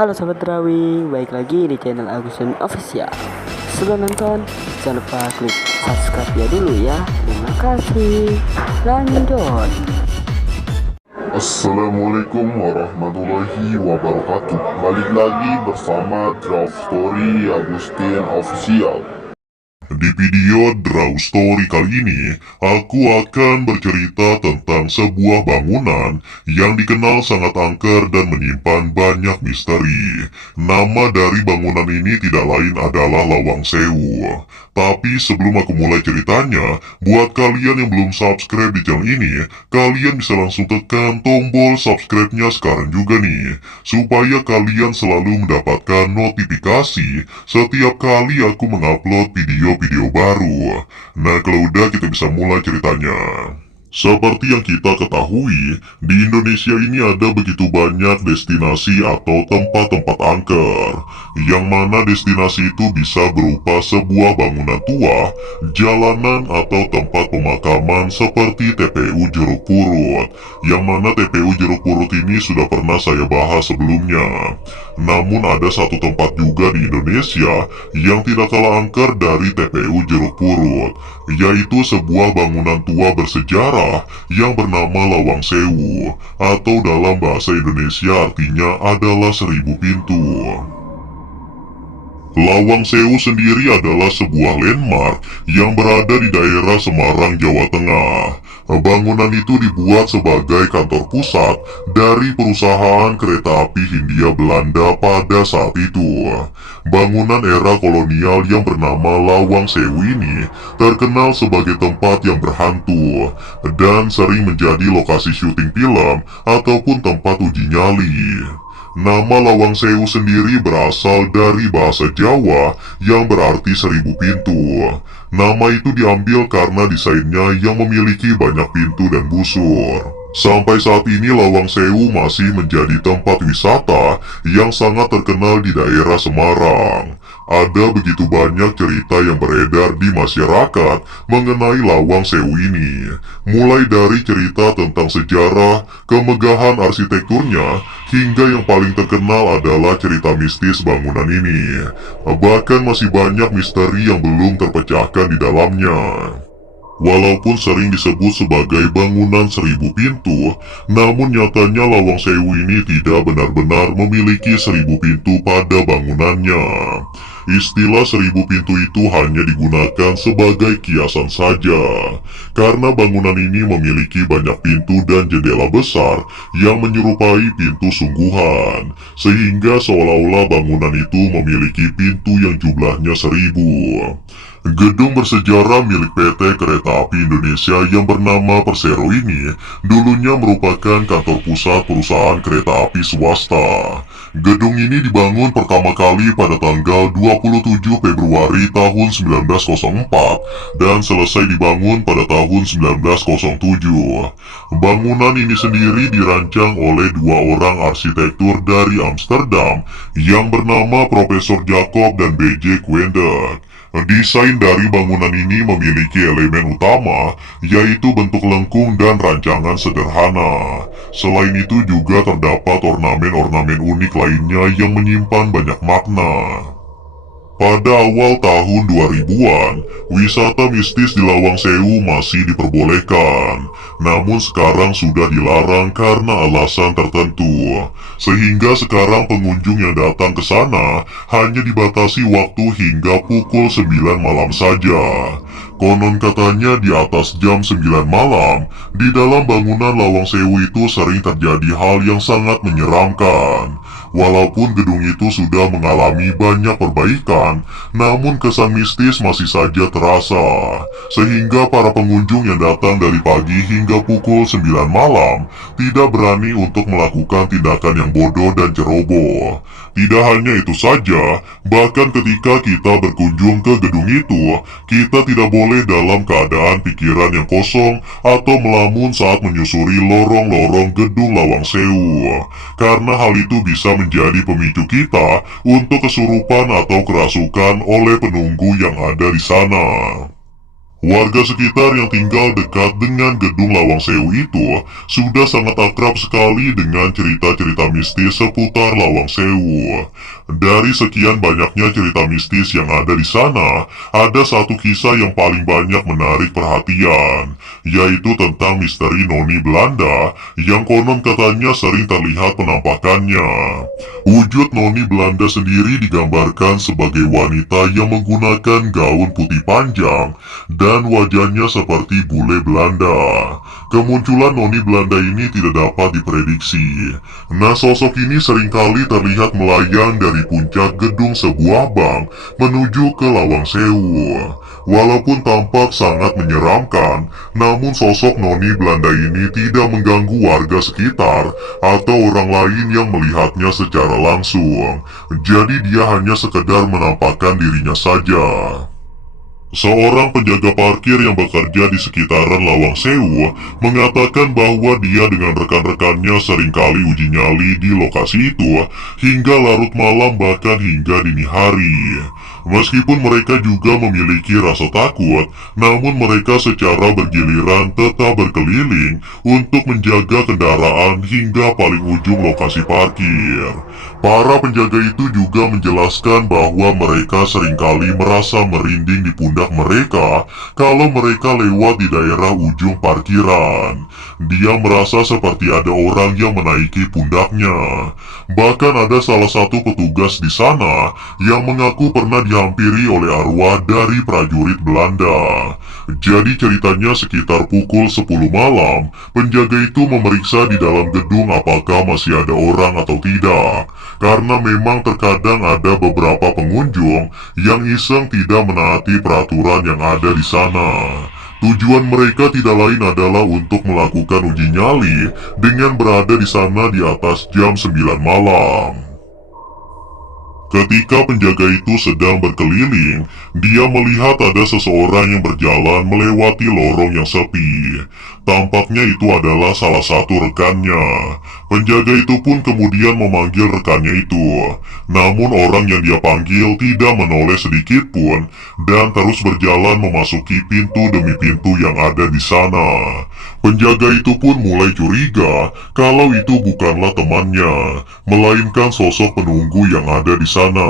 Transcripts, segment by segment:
Halo Sobat Drawi, baik lagi di channel Agusun Official. Sebelum nonton, jangan lupa klik subscribe ya dulu ya. Terima kasih. Lanjut. Assalamualaikum warahmatullahi wabarakatuh. Balik lagi bersama Draw Story Agustin Official. Di video Draw Story kali ini, aku akan bercerita tentang sebuah bangunan yang dikenal sangat angker dan menyimpan banyak misteri. Nama dari bangunan ini tidak lain adalah Lawang Sewu. Tapi sebelum aku mulai ceritanya, buat kalian yang belum subscribe di channel ini, kalian bisa langsung tekan tombol subscribe-nya sekarang juga nih, supaya kalian selalu mendapatkan notifikasi setiap kali aku mengupload video-video baru. Nah, kalau udah, kita bisa mulai ceritanya. Seperti yang kita ketahui, di Indonesia ini ada begitu banyak destinasi atau tempat-tempat angker, yang mana destinasi itu bisa berupa sebuah bangunan tua, jalanan atau tempat pemakaman seperti TPU Jeruk Purut, yang mana TPU Jeruk Purut ini sudah pernah saya bahas sebelumnya. Namun ada satu tempat juga di Indonesia yang tidak kalah angker dari TPU Jeruk Purut, yaitu sebuah bangunan tua bersejarah yang bernama Lawang Sewu, atau dalam bahasa Indonesia artinya adalah 1000 pintu. Lawang Sewu sendiri adalah sebuah landmark yang berada di daerah Semarang, Jawa Tengah. Bangunan itu dibuat sebagai kantor pusat dari perusahaan kereta api Hindia Belanda pada saat itu. Bangunan era kolonial yang bernama Lawang Sewu ini terkenal sebagai tempat yang berhantu dan sering menjadi lokasi syuting film ataupun tempat uji nyali. Nama Lawang Sewu sendiri berasal dari bahasa Jawa yang berarti 1000 pintu. Nama itu diambil karena desainnya yang memiliki banyak pintu dan busur. Sampai saat ini Lawang Sewu masih menjadi tempat wisata yang sangat terkenal di daerah Semarang. Ada begitu banyak cerita yang beredar di masyarakat mengenai Lawang Sewu ini. Mulai dari cerita tentang sejarah, kemegahan arsitekturnya, hingga yang paling terkenal adalah cerita mistis bangunan ini. Bahkan masih banyak misteri yang belum terpecahkan di dalamnya. Walaupun sering disebut sebagai bangunan 1000 pintu, namun nyatanya Lawang Sewu ini tidak benar-benar memiliki 1000 pintu pada bangunannya. Istilah 1000 pintu itu hanya digunakan sebagai kiasan saja, karena bangunan ini memiliki banyak pintu dan jendela besar yang menyerupai pintu sungguhan, sehingga seolah-olah bangunan itu memiliki pintu yang jumlahnya 1000. Gedung bersejarah milik PT Kereta Api Indonesia yang bernama Persero ini dulunya merupakan kantor pusat perusahaan kereta api swasta. Gedung ini dibangun pertama kali pada tanggal 27 Februari tahun 1904 dan selesai dibangun pada tahun 1907. Bangunan ini sendiri dirancang oleh dua orang arsitektur dari Amsterdam yang bernama Profesor Jacob dan B.J. Quendek. Desain dari bangunan ini memiliki elemen utama, yaitu bentuk lengkung dan rancangan sederhana. Selain itu juga terdapat ornamen-ornamen unik lainnya yang menyimpan banyak makna. Pada awal tahun 2000-an, wisata mistis di Lawang Sewu masih diperbolehkan. Namun sekarang sudah dilarang karena alasan tertentu. Sehingga sekarang pengunjung yang datang ke sana hanya dibatasi waktu hingga pukul 9 malam saja. Konon katanya di atas jam 9 malam, di dalam bangunan Lawang Sewu itu sering terjadi hal yang sangat menyeramkan. Walaupun gedung itu sudah mengalami banyak perbaikan, namun kesan mistis masih saja terasa. Sehingga para pengunjung yang datang dari pagi hingga pukul 9 malam tidak berani untuk melakukan tindakan yang bodoh dan ceroboh. Tidak hanya itu saja, bahkan ketika kita berkunjung ke gedung itu, kita tidak boleh dalam keadaan pikiran yang kosong atau melamun saat menyusuri lorong-lorong gedung Lawang Sewu. Karena hal itu bisa menjadi pemicu kita untuk kesurupan atau kerasukan oleh penunggu yang ada di sana. Warga sekitar yang tinggal dekat dengan gedung Lawang Sewu itu sudah sangat akrab sekali dengan cerita-cerita mistis seputar Lawang Sewu. Dari sekian banyaknya cerita mistis yang ada di sana, ada satu kisah yang paling banyak menarik perhatian, yaitu tentang misteri Noni Belanda yang konon katanya sering terlihat penampakannya. Wujud Noni Belanda sendiri digambarkan sebagai wanita yang menggunakan gaun putih panjang dan wajahnya seperti bule Belanda. Kemunculan Noni Belanda ini tidak dapat diprediksi. Nah, sosok ini seringkali terlihat melayang dari puncak gedung sebuah bank menuju ke Lawang Sewu. Walaupun tampak sangat menyeramkan, namun sosok Noni Belanda ini tidak mengganggu warga sekitar atau orang lain yang melihatnya secara langsung. Jadi dia hanya sekedar menampakkan dirinya saja. Seorang penjaga parkir yang bekerja di sekitaran Lawang Sewu mengatakan bahwa dia dengan rekan-rekannya seringkali uji nyali di lokasi itu hingga larut malam bahkan hingga dini hari. Meskipun mereka juga memiliki rasa takut, namun mereka secara bergiliran tetap berkeliling untuk menjaga kendaraan hingga paling ujung lokasi parkir. Para penjaga itu juga menjelaskan bahwa mereka seringkali merasa merinding di pundak mereka kalau mereka lewat di daerah ujung parkiran. Dia merasa seperti ada orang yang menaiki pundaknya. Bahkan ada salah satu petugas di sana yang mengaku pernah dihampiri oleh arwah dari prajurit Belanda. Jadi ceritanya sekitar pukul 10 malam, penjaga itu memeriksa di dalam gedung apakah masih ada orang atau tidak. Karena memang terkadang ada beberapa pengunjung yang iseng tidak menaati peraturan yang ada di sana. Tujuan mereka tidak lain adalah untuk melakukan uji nyali dengan berada di sana di atas jam 9 malam. Ketika penjaga itu sedang berkeliling, dia melihat ada seseorang yang berjalan melewati lorong yang sepi. Tampaknya itu adalah salah satu rekannya. Penjaga itu pun kemudian memanggil rekannya itu. Namun orang yang dia panggil tidak menoleh sedikit pun dan terus berjalan memasuki pintu demi pintu yang ada di sana. Penjaga itu pun mulai curiga kalau itu bukanlah temannya, melainkan sosok penunggu yang ada di sana.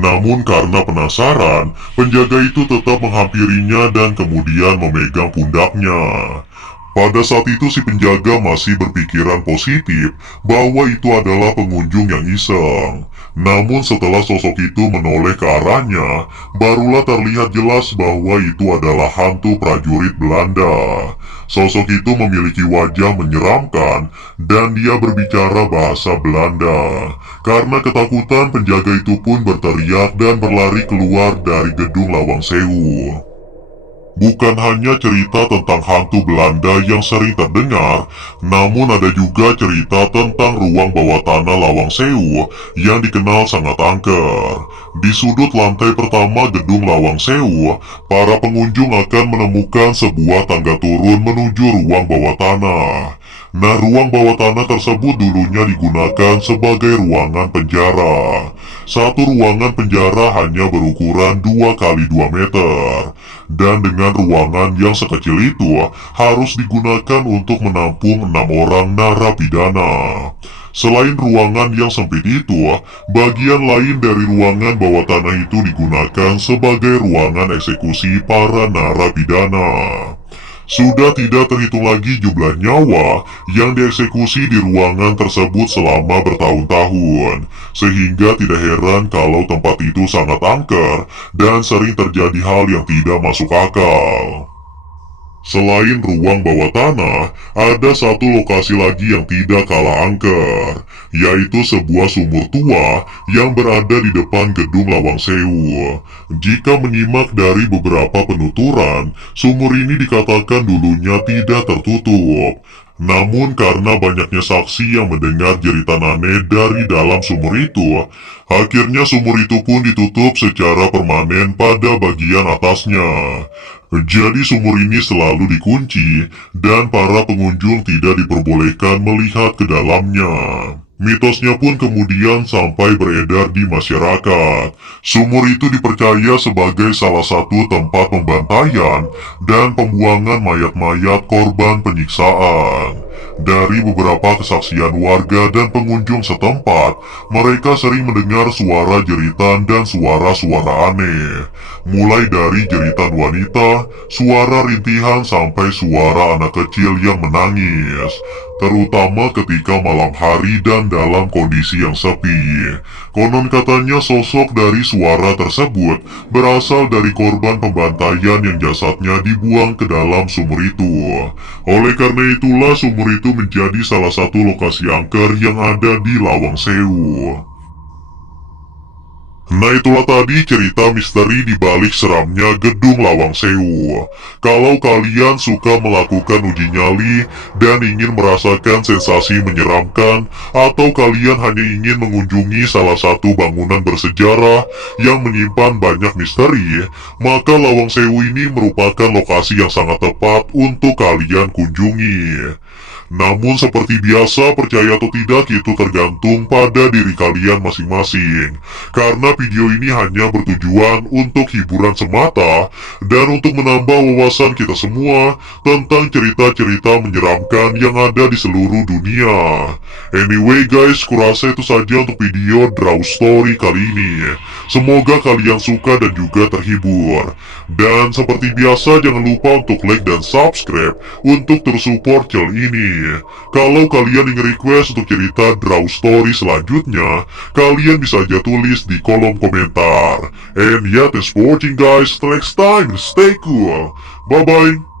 Namun karena penasaran, penjaga itu tetap menghampirinya dan kemudian memegang pundaknya. Pada saat itu si penjaga masih berpikiran positif bahwa itu adalah pengunjung yang iseng. Namun setelah sosok itu menoleh ke arahnya, barulah terlihat jelas bahwa itu adalah hantu prajurit Belanda. Sosok itu memiliki wajah menyeramkan dan dia berbicara bahasa Belanda. Karena ketakutan, penjaga itu pun berteriak dan berlari keluar dari gedung Lawang Sewu. Bukan hanya cerita tentang hantu Belanda yang sering terdengar, namun ada juga cerita tentang ruang bawah tanah Lawang Sewu yang dikenal sangat angker. Di sudut lantai pertama gedung Lawang Sewu, para pengunjung akan menemukan sebuah tangga turun menuju ruang bawah tanah. Nah, ruang bawah tanah tersebut dulunya digunakan sebagai ruangan penjara. Satu ruangan penjara hanya berukuran 2 kali 2 meter. Dan dengan ruangan yang sekecil itu harus digunakan untuk menampung 6 orang narapidana. Selain ruangan yang sempit itu, bagian lain dari ruangan bawah tanah itu digunakan sebagai ruangan eksekusi para narapidana. Sudah tidak terhitung lagi jumlah nyawa yang dieksekusi di ruangan tersebut selama bertahun-tahun, sehingga tidak heran kalau tempat itu sangat angker dan sering terjadi hal yang tidak masuk akal. Selain ruang bawah tanah, ada satu lokasi lagi yang tidak kalah angker, yaitu sebuah sumur tua yang berada di depan gedung Lawang Sewu. Jika menyimak dari beberapa penuturan, sumur ini dikatakan dulunya tidak tertutup. Namun karena banyaknya saksi yang mendengar jeritan aneh dari dalam sumur itu, akhirnya sumur itu pun ditutup secara permanen pada bagian atasnya. Jadi sumur ini selalu dikunci dan para pengunjung tidak diperbolehkan melihat ke dalamnya. Mitosnya pun kemudian sampai beredar di masyarakat. Sumur itu dipercaya sebagai salah satu tempat pembantaian dan pembuangan mayat-mayat korban penyiksaan. Dari beberapa kesaksian warga dan pengunjung setempat, mereka sering mendengar suara jeritan dan suara-suara aneh. Mulai dari jeritan wanita, suara rintihan sampai suara anak kecil yang menangis. Terutama ketika malam hari dan dalam kondisi yang sepi. Konon katanya sosok dari suara tersebut berasal dari korban pembantaian yang jasadnya dibuang ke dalam sumur itu. Oleh karena itulah sumur itu menjadi salah satu lokasi angker yang ada di Lawang Sewu. Nah itulah tadi cerita misteri di balik seramnya gedung Lawang Sewu. Kalau kalian suka melakukan uji nyali dan ingin merasakan sensasi menyeramkan, atau kalian hanya ingin mengunjungi salah satu bangunan bersejarah yang menyimpan banyak misteri, maka Lawang Sewu ini merupakan lokasi yang sangat tepat untuk kalian kunjungi. Namun seperti biasa, percaya atau tidak itu tergantung pada diri kalian masing-masing. Karena video ini hanya bertujuan untuk hiburan semata dan untuk menambah wawasan kita semua tentang cerita-cerita menyeramkan yang ada di seluruh dunia. Anyway guys, kurasa itu saja untuk video Draw Story kali ini. Semoga kalian suka dan juga terhibur. Dan seperti biasa, jangan lupa untuk like dan subscribe untuk terus support channel ini. Kalau kalian ingin request untuk cerita Draw Story selanjutnya, kalian bisa aja tulis di kolom komentar. And yeah, thanks for watching guys. Till next time, stay cool. Bye bye.